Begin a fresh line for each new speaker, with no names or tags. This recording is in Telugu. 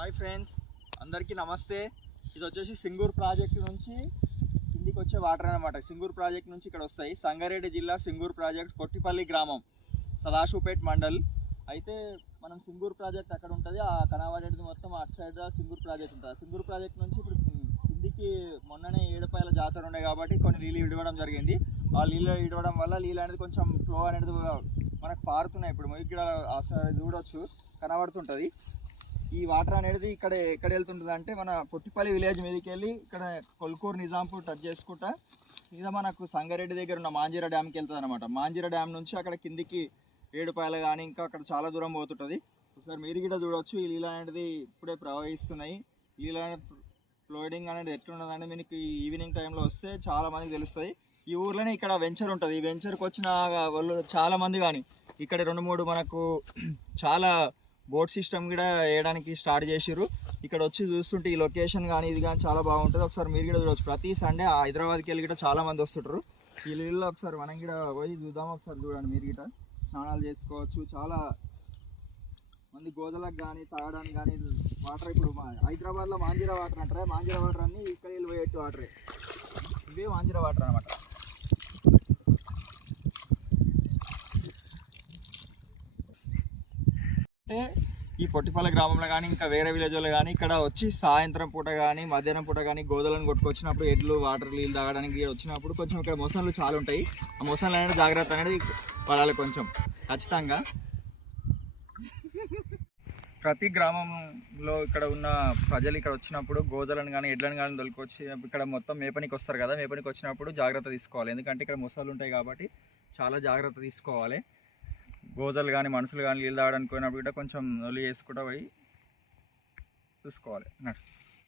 హాయ్ ఫ్రెండ్స్ అందరికీ నమస్తే. ఇది వచ్చేసి సింగూర్ ప్రాజెక్ట్ నుంచి కిందికి వచ్చే వాటర్ అనమాట సింగూర్ ప్రాజెక్ట్ నుంచి ఇక్కడ వస్తాయి. సంగారెడ్డి జిల్లా సింగూర్ ప్రాజెక్ట్ కొట్టిపల్లి గ్రామం సదాశివపేట్ మండల్. అయితే మనం సింగూర్ ప్రాజెక్ట్ అక్కడ ఉంటుంది? ఆ కనబడేది మొత్తం అటు సైడ్ సింగూర్ ప్రాజెక్ట్ ఉంటుంది. సింగూర్ ప్రాజెక్ట్ నుంచి ఇప్పుడు కిందికి మొన్ననే ఏడుపాయల జాతర ఉండే కాబట్టి కొన్ని నీళ్ళు విడవడం జరిగింది. ఆ నీళ్ళు విడవడం వల్ల నీళ్ళు అనేది కొంచెం ఫ్లో అనేది మనకు పారుతున్నాయి. ఇప్పుడు ఇక్కడ అసలు కనబడుతుంటుంది. ఈ వాటర్ అనేది ఇక్కడ ఎక్కడ వెళ్తుంటుంది అంటే మన పొట్టిపల్లి విలేజ్ మీదకి వెళ్ళి ఇక్కడ కొల్కూరు నిజాంపూర్ టచ్ చేసుకుంటా. మీద మనకు సంగారెడ్డి దగ్గర ఉన్న మాంజీరా డ్యామ్కి వెళ్తుంది అనమాట మాంజీరా డ్యామ్ నుంచి అక్కడ కిందికి ఏడుపాయలు కానీ ఇంకా అక్కడ చాలా దూరం పోతుంటుంది. ఒకసారి మీరు కూడా చూడవచ్చు ఈ నీళ్ళు అనేది ఇప్పుడే ప్రవహిస్తున్నాయి. ఈ ఫ్లోయిడింగ్ అనేది ఫ్లోడింగ్ అనేది మీకు ఈవినింగ్ టైంలో వస్తే చాలా మందికి తెలుస్తుంది. ఈ ఊర్లోనే ఇక్కడ వెంచర్ ఉంటుంది. ఈ వెంచర్కి వచ్చిన వాళ్ళు చాలా మంది కానీ ఇక్కడ రెండు మూడు మనకు చాలా బోట్ సిస్టమ్ కూడా వేయడానికి స్టార్ట్ చేసిర్రు. ఇక్కడ వచ్చి చూస్తుంటే ఈ లొకేషన్ కానీ ఇది కానీ చాలా బాగుంటుంది. ఒకసారి మీరు కూడా చూడవచ్చు ప్రతి సండే హైదరాబాద్కి వెళ్ళి కూడా చాలా మంది వస్తుంటారు. ఈ నీళ్ళు ఒకసారి మనం కూడా పోయి చూద్దాం. ఒకసారి చూడండి మీరు గిట స్నానాలు చేసుకోవచ్చు. చాలా మంది గోదలకు కానీ తాగడానికి కానీ వాటర్ ఇప్పుడు మా హైదరాబాద్లో మాంజీరా వాటర్ అంటారా? మాంజీరా వాటర్ అన్ని ఇక్కడ వెళ్ళి పోయేట్టు వాటరే ఇవే మాంజీరా వాటర్ అనమాట. అంటే ఈ పొట్టిపల్లి గ్రామంలో కానీ ఇంకా వేరే విలేజ్లో కానీ ఇక్కడ వచ్చి సాయంత్రం పూట కానీ మధ్యాహ్నం పూట కానీ గోదలను కొట్టుకొచ్చినప్పుడు ఎడ్లు వాటర్ నీళ్ళు తాగడానికి వచ్చినప్పుడు కొంచెం ఇక్కడ మోసాలు చాలా ఉంటాయి. ఆ మొసళ్ళు అనేది జాగ్రత్త అనేది పడాలి కొంచెం ఖచ్చితంగా. ప్రతి గ్రామంలో ఇక్కడ ఉన్న ప్రజలు ఇక్కడ వచ్చినప్పుడు గోదలను కానీ ఎడ్లను కానీ దొరికొచ్చి ఇక్కడ మొత్తం మేపనికి వస్తారు కదా మేపనికి వచ్చినప్పుడు జాగ్రత్త తీసుకోవాలి. ఎందుకంటే ఇక్కడ మోసాలు ఉంటాయి కాబట్టి చాలా జాగ్రత్త తీసుకోవాలి. గోదలు కానీ మనుషులు కానీ నీళ్ళు తాగడానికి పోయినప్పుడు కూడా కొంచెం నొలి వేసుకుంటూ పోయి చూసుకోవాలి. నెక్స్ట్